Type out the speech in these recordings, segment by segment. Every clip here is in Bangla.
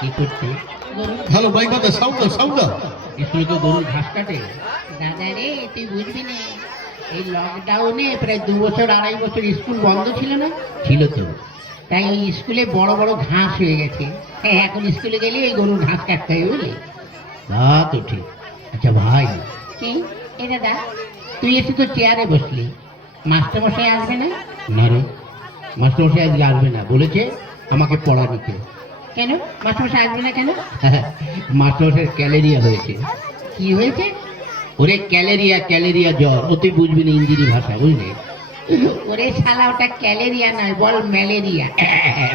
কি করছে? হ্যালো বাইক বাদা সাউন্ড সাউন্ড স্কুলে তো গরুর ঘাস কাটে। দাদা রে, তুই বুঝবি না, এই লকডাউনে প্রায় 2 বছর 2.5 বছর স্কুল বন্ধ ছিল না? ছিল তো। তাই ওই স্কুলে বড় বড় ঘাস হয়ে গেছে। হ্যাঁ, এখন স্কুলে গেলে ওই গরুর ঘাস কাটতে হয়, বুঝলি? তা তো ঠিক। আচ্ছা ভাই, কি এ দাদা, তুই এসে তো চেয়ারে বসলি, মাস্টারমশাই আসবে না? না রে, মাস্টারমশাই আজকে আসবে না, বলেছে আমাকে পড়া দিতে। কেন মাস্টারমশাই আসবে না কেন? মাস্টারমশাইয়ের ক্যালেরিয়া হয়েছে। কি হয়েছে? ওরে ক্যালেরিয়া, ক্যালেরিয়া জ্বর। ও তুই বুঝবি না ইঞ্জিনি ভাষা, বুঝলি? ওরে শালা, ওটা ক্যালেরিয়া নয়, বল ম্যালেরিয়া।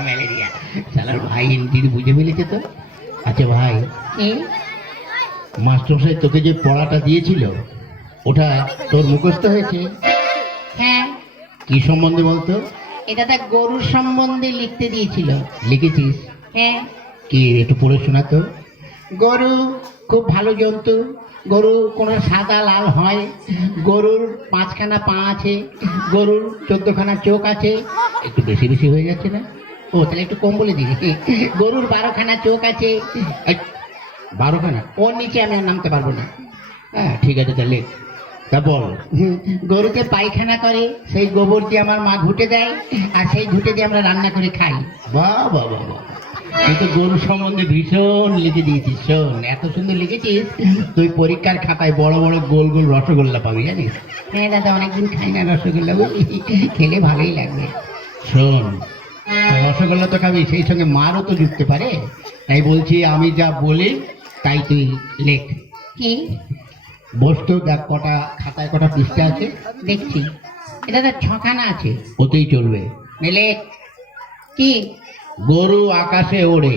ম্যালেরিয়া। শালার ভাই ইঞ্জিনি বুঝে ফেলেছে তো। আচ্ছা ভাই, মাস্টারমশাই তোকে যে পড়াটা দিয়েছিল ওটা তোর মুখস্থ হয়েছে? হ্যাঁ। কি সম্বন্ধে বলতো? এটা তো গরুর সম্বন্ধে লিখতে দিয়েছিল। লিখেছিস? হ্যাঁ। কি একটু পড়ে শোনা তো। গরু খুব ভালো জন্তু। গরু কোনো সাদা লাল হয়। গরুর 5খানা পা আছে। গরুর 14খানা চোখ আছে। একটু বেশি বেশি হয়ে যাচ্ছে না? ও তাহলে একটু কম বলে দিবি। গরুর 12খানা চোখ আছে। 12খানা? ওর নিচে আমি আর নামতে পারবো না। হ্যাঁ ঠিক আছে, তাহলে তা বল। গরুকে পায়খানা করে, সেই গোবর দিয়ে আমার মা ঘুটে দেয়, আর সেই ঘুটে দিয়ে আমরা রান্না করে খাই। বাহ বাহ বাহ বাহ, তুই তো গরু সম্বন্ধে ভীষণ লিখে দিয়েছিস। শোন, এত সুন্দর লিখেছিস, তুই পরীক্ষার খাতায় বড় বড় গোল গোল রসগোল্লা পাবি, জানিস? হ্যাঁ দাদা, অনেকদিন খাই না রসগোল্লা, খেলে ভালোই লাগবে। শোন, রসগোল্লা তো খাবি, সেই সঙ্গে মারও তো জুটতে পারে। তাই বলছি, আমি যা বলি তাই তুই লেখ। কি বস্তু দেখ, কটা খাতায় কটা পৃষ্ঠা আছে দেখছি। এটা তো 6খানা আছে। ওতেই চলবে। মেলে কি? গরু আকাশে ওড়ে।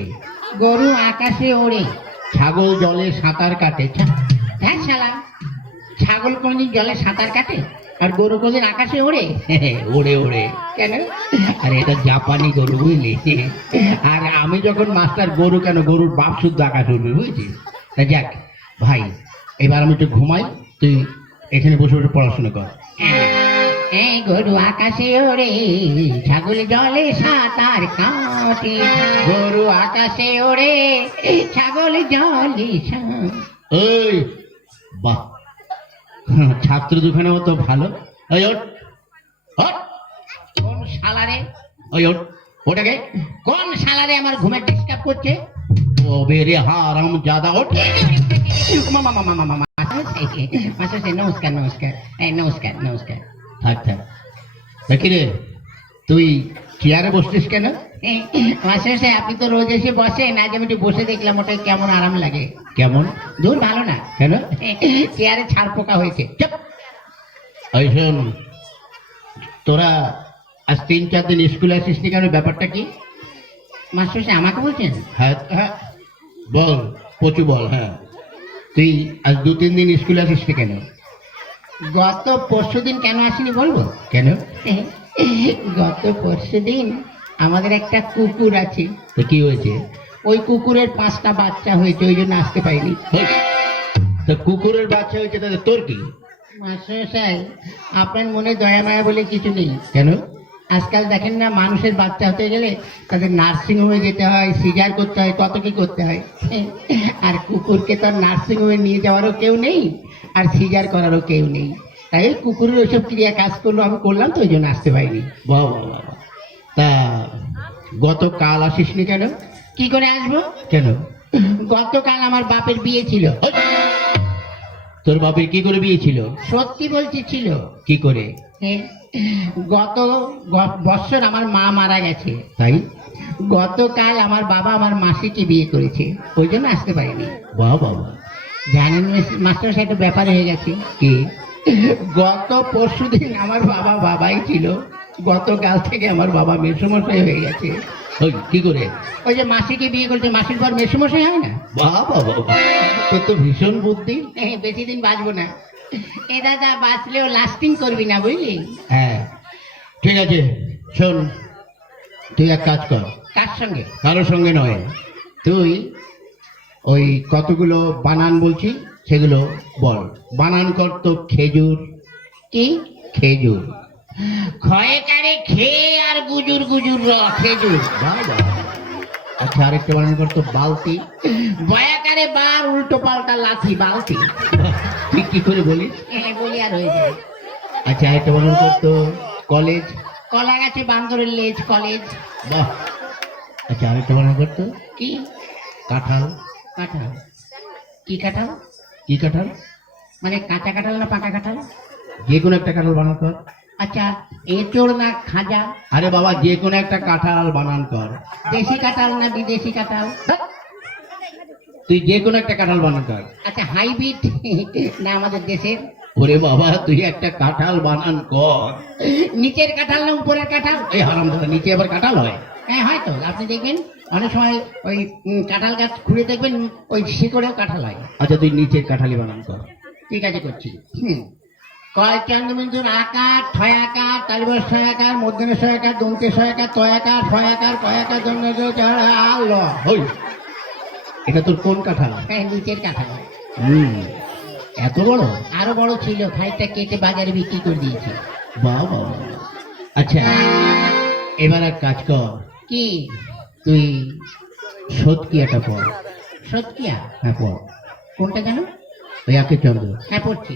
গরু আকাশে ওড়ে। ছাগল জলে সাঁতার কাটে। হ্যাঁ শালা, ছাগল কোনদিন জলে সাঁতার কাটে? আর গরু কোনদিন আকাশে ওড়ে? ওড়ে ওড়ে। কেন? আরে এটা জাপানি গরু, বুঝলি? আর আমি যখন মাস্টার, গরু কেন, গরুর বাপ শুদ্ধ আকাশে উঠবে, বুঝছিস? তা যাক ভাই, এবার আমি একটু ঘুমাই, তুই এখানে বসে বসে পড়াশোনা কর। এই গরু আকাশে ওড়ে, ছাগল জলে সাঁতার কাটে। গরু আকাশে ওড়ে, ছাগল জলে। ওই বাহ, ছাত্র দুখানে তো ভালো। ওই ওঠ, কোন শালারে? ওই ওঠ, ওটাকে কোন শালারে আমার ঘুমে ডিস্টার্ব করছে? ও বেরে হারাম জাদা, ওঠ। মামা মামা মামা মামা, নমস্কার নমস্কার, নমস্কার নমস্কার। থাক থাক। দেখি রে, তুই চেয়ারে বসছিস কেন? মাস্টার, আপনি তো রোজ এসে বসেন, আজ আমি একটু বসে দেখলাম, ওটা কেমন আরাম লাগে। কেমন? দূর ভালো না। কেন? চেয়ারে ছাড় পোকা হয়েছে। চুপ। ওই শোন, তোরা আজ 3-4 দিন স্কুলে আসিসনি কেন? ব্যাপারটা কি? মাস্টার আমাকে বলছেন? হ্যাঁ হ্যাঁ, বল পচু বল। হ্যাঁ, তুই আজ 2-3 দিন স্কুলে আসিসনি কেন? গত পরশুদিন কেন আসিনি বলবো? কেন? গত পরশুদিন আমাদের একটা কুকুর আছে। তো কি হয়েছে? ওই কুকুরের 5টা বাচ্চা হয়েছে, ওই জন্য আসতে পারিনি। তো কুকুরের বাচ্চা হয়েছে, তাহলে তোর কি? মাস্টার, আপনার মনে দয়া মায়া বলে কিছু নেই। কেন? আজকাল দেখেন না, মানুষের বাচ্চা হতে গেলে তাদের নার্সিং হোমে যেতে হয়, সিজার করতে হয়, কত কি করতে হয়। আর কুকুরকে তো নার্সিং হোমে নিয়ে যাওয়ারও কেউ নেই, আর সিজার করারও কেউ নেই। তাই কুকুরের ওইসব ক্রিয়া কাজ করলো, আমি করলাম, তো ওই জন্য আসতে পারিনি। বাবা বাবা, তা গতকাল আসিসনি কেন? কি করে আসবো? কেন? গতকাল আমার বাপের বিয়ে ছিল। তোর বাপের কি করে বিয়ে ছিল? সত্যি বলছি, ছিল। কি করে? গত বছর আমার মা মারা গেছে, তাই গতকাল আমার বাবা আমার মাসিকে বিয়ে করেছে, ওই জন্য আসতে পারিনি। বাবা বাবা, জানেন মাস্টার সাহেব, একটা ব্যাপার হয়ে গেছে। কি? গত পরশুদিন আমার বাবা বাবাই ছিল, গতকাল থেকে আমার বাবা মেসমশাই হয়ে গেছে। ওই কি করে? ওই যে মাসিকে বিয়ে করেছে, মাসির পর মেসমশাই হয় না? বাবা বাবা, তোর তো ভীষণ বুদ্ধি। বেশি দিন বাঁচবো না। এ দাদা, বাঁচলেও লাস্টিং করবি না, বুঝলি? হ্যাঁ ঠিক আছে। শোন, তুই এক কাজ কর। কার সঙ্গে? কারোর সঙ্গে নয়, তুই ওই কতগুলো বানান বলছি সেগুলো বল। বানান কর তো। খেজুর। কি? খেজুর। ক্ষয়ে কারে খেয়ে আর গুজুর গুজুর র, খেজুর। বাবা আচ্ছা আরেকটা বানান করতো বালতি। বয়াকারে বার উল্টো পাল্টা লাথি বালতি। তুই কি করে বলিস? বলি আর হয়ে যায়। আচ্ছা আরেকটা বানান করতো কলেজ। কলা গাছে বান্দরের লেজ কলেজ। বাহ। আচ্ছা আরেকটা বানান করতো কি? কাঁঠাল। কাঁঠাল কি কাঁঠাল? কি কাঁঠাল মানে কাঁচা কাঁঠাল না পাকা কাঁঠাল? যে কোনো একটা কাঁঠাল বানান কর। আচ্ছা এঁচোড় না খাজা? আরে বাবা যে কোনো একটা কাঁঠাল বানান কর। দেশি কাঁঠাল না বিদেশি কাঁঠাল? তুই যে কোনো একটা কাঁঠাল বানান কর। আচ্ছা হাইব্রিড না আমাদের দেশের? ওরে বাবা তুই একটা কাঁঠাল বানান কর। নিচের কাঁঠাল না উপরের কাঁঠাল? এই হারামজাদা নিচে আবার কাঁঠাল হয়? হ্যাঁ হয়তো, আপনি দেখবেন অনেক সময় ওই কাঁঠাল গাছ খুঁড়ে দেখবেন ওই শিকড়েও কাঁঠাল হয়। আচ্ছা তুই নিচের কাঁঠালি বানান কর। ঠিক আছে করছি। কয় চন্দ্রবিন্দুর আকার ছয় আকার তালিবর ছয় আকার মধ্যে ছয় আকার দন্তে ছয় আকার তয় আকার ছয় আকার কয় আকার জন্য এটা তোর কোন কাঁঠাল? হ্যাঁ নিচের কাঁঠাল। এত বড়? আরো বড় ছিল, খানিকটা কেটে বাজারে বিক্রি করে দিয়েছি। বাবা। আচ্ছা এবার এক কাজ কর। কি? তুই সৎকিয়াটা পড়। সৎকিয়া? হ্যাঁ পড়। কোনটা জানো? ওই একে চন্দ্র। হ্যাঁ পড়ছি।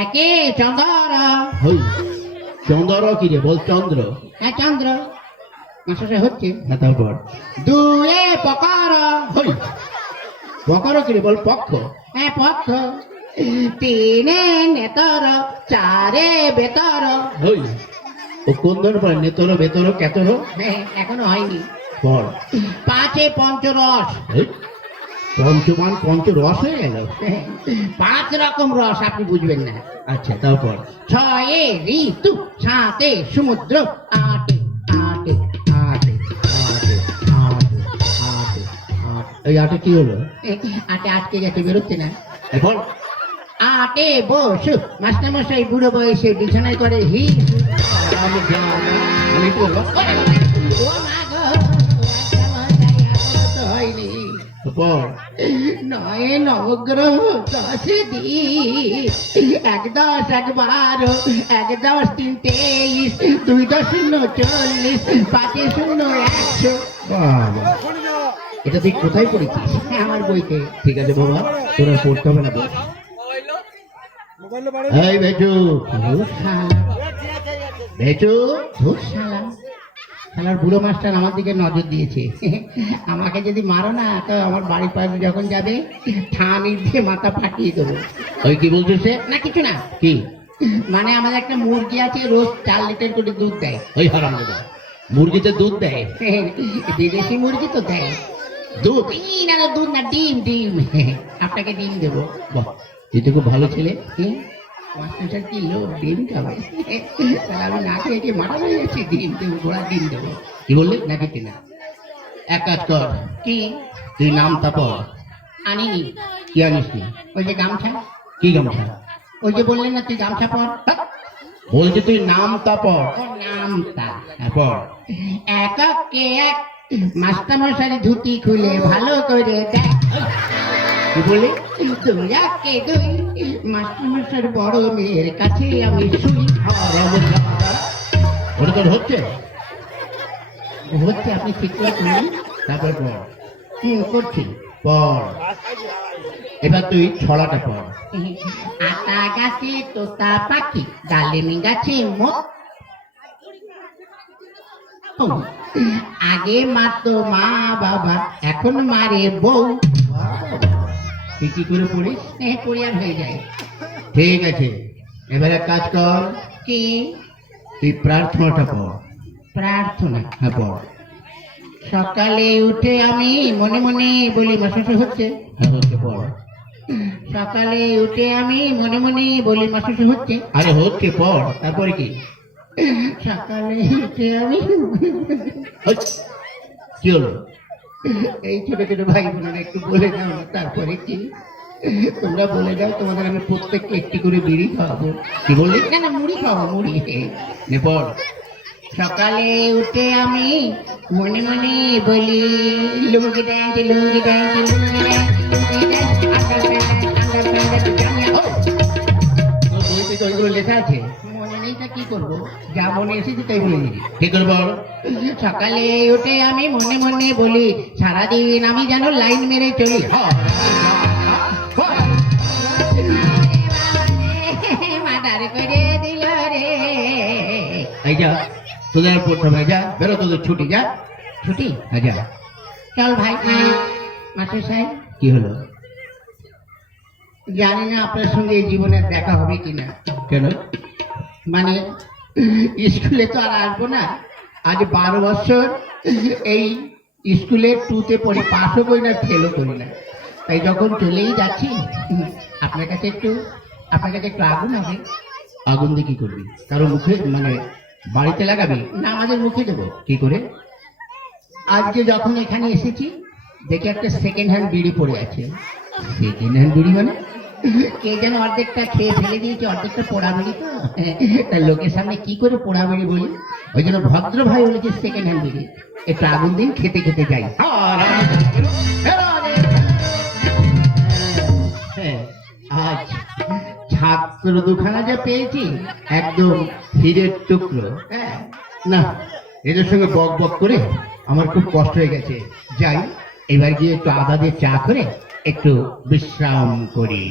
একে চন্দ্র। হই চন্দ্র কি রে? বল চন্দ্র। হ্যাঁ চন্দ্র। মাসে হচ্ছে। হ্যাঁ তারপর দুয়ে পকর। হই পকর কি রে? বল পক্ষ। হ্যাঁ পক্ষ। তিনে নেতর চারে বেতর। হই ও কোন ধরনের পড়ে? নেতর বেতর কেতর? হ্যাঁ এখনো হয়নি। পড়। পাঁচে পঞ্চরস। পঞ্চমান পঞ্চরস হয়ে গেল? পাঁচ রকম রস আপনি বুঝবেন না। আচ্ছা তারপর ছয়ে ঋতু সাতে সমুদ্র আটে আটে আটে আটে আটে আটে আটে। এই আটে কি হলো? আটে আটকে গেছে, বেরোচ্ছে না। এখন আটে বসু মাস্টারমশাই বুড়ো বয়সে বিছানায় করে হি। আমি হয়নি। নয় নবগ্রহ দশে দিন এক দশ এক বারো এক দশ তিন 23 দুই দশ শূন্য 40 পাঁচে শূন্য 100। এটা তুই কোথায় পড়েছিস? আমার বইতে। ঠিক আছে বাবা তোরা পড়তে হবে না। এই বেচু বেচু শালার বুড়ো মাস্টার আমার দিকে নজর দিয়েছে। আমাকে যদি মারো না তো আমার বাড়ির পাশে যখন যাবে ঠানি দিয়ে মাথা ফাটিয়ে দেবো। ওই কি বলছো সে? না কিছু না। কি মানে আমাদের একটা মুরগি আছে, রোজ 4 লিটার করে দুধ দেয়। ওই হারামজাদা মুরগিতে দুধ দেয়? বিদেশি মুরগি তো দেয় দুধ। না দুধ না ডিম। ডিম আপনাকে ডিম দেবো। বাহ তুই তো খুব ভালো ছেলে। মাস্টার কি লোক ডিম খাবে? তাহলে আমি না খেয়ে মারা হয়ে যাচ্ছি। ডিম দেবো, ঘোড়া ডিম দেবো। কি বললি? না খেতে না। এক কাজ কর। কি? তুই নামটা পড়। আনিনি। কি আনিস নি? ওই যে গামছা। কি গামছা? ওই যে বললেন না তুই গামছা পড়। বলছি তুই নামটা পড়। নামটা পড়। একে এক মাস্টারমশাই ধুতি খুলে ভালো করে দেখ। কি বলি? দুই একে দুই মাস্টারমশাইয়ের বড় মেয়ের কাছে আমি শুই। ওটা তোর হচ্ছে? হচ্ছে আপনি ঠিক করে শুনুন। তারপর পড়। করছি পড়। এবার তুই ছড়াটা পড়। আতা গাছে তোতা পাখি ডালিম গাছে মত আগে মারতো মা বাবা এখন মারে বউ। তুই কি করে পড়িস? পড়িয়ার হয়ে যায়। ঠিক আছে এবারে কাজ কর। কি? তুই প্রার্থনাটা পড়। প্রার্থনা? হ্যাঁ পড়। সকালে উঠে আমি মনে মনে বলি মাসুস হচ্ছে। হ্যাঁ হচ্ছে পড়। সকালে উঠে আমি মনে মনে বলি মাসুস হচ্ছে। আরে হচ্ছে পড়। তারপরে কি? সকালে উঠে আমি কি হলো? এই ছোট ছোট ভাই বোনেরা একটু বলে যাও না। তারপরে কি? তোমরা বলে যাও, তোমাদের আমি প্রত্যেককে একটি করে বিড়ি খাওয়াবো। কি বললি? না না মুড়ি খাওয়াবো, মুড়ি। পড়। সকালে উঠে আমি মনে মনে বলি লুঙ্গি ড্যান্স লুঙ্গি ড্যান্স লুঙ্গি ড্যান্স লুঙ্গি ড্যান্স ওইগুলো লেখা আছে মনে নেই? কথাটা কি করবো, যা মনে এসেছে তাই বলে দিবি। কি করবো বলো? সকালে উঠে আমি মনে মনে বলি, সারাদিন আমি যেন লাইন মেরে চলি। মার্ডার করে দিল রে। এই যা, তোদের পড়তে হবে, যা বেরো, তোদের ছুটি, যা ছুটি, যা চল ভাই। মাস্টার সাহেব, কি হলো? জানি না আপনার সঙ্গে এই জীবনে দেখা হবে কিনা। কেন? মানে স্কুলে তো আর আসবো না, আজ 12 বছর এই স্কুলে 2তে পড়ি, পাসও করি না, ফেলও করি না। তাই যখন চলেই যাচ্ছি, আপনার কাছে একটু আগুন হবে। আগুন দিয়ে কি করবি? কারো মুখে, মানে বাড়িতে লাগাবি না আমাদের মুখে দেবো? কি করে? আজকে যখন এখানে এসেছি দেখে একটা সেকেন্ড হ্যান্ড বিড়ি পড়ে আছে। সেকেন্ড হ্যান্ড বিড়ি মানে কে যেন অর্ধেকটা খেয়ে ফেলে দিয়েছে, অর্ধেকটা পোড়া বিড়ি। তো তার লোকের সামনে কি করে পোড়া বিড়ি বলি, ওই জন্য ভদ্র ভাই বলেছে সেকেন্ড হ্যান্ড বিড়ি। একটু আগুন দিন, খেতে খেতে যাই। আজ ছাত্র দুখানা যা পেয়েছি, একদম হীরের টুকরো। না, এদের সঙ্গে বক বক করে আমার খুব কষ্ট হয়ে গেছে। যাই, এবার গিয়ে একটু আদা দিয়ে চা করে একটু বিশ্রাম করি।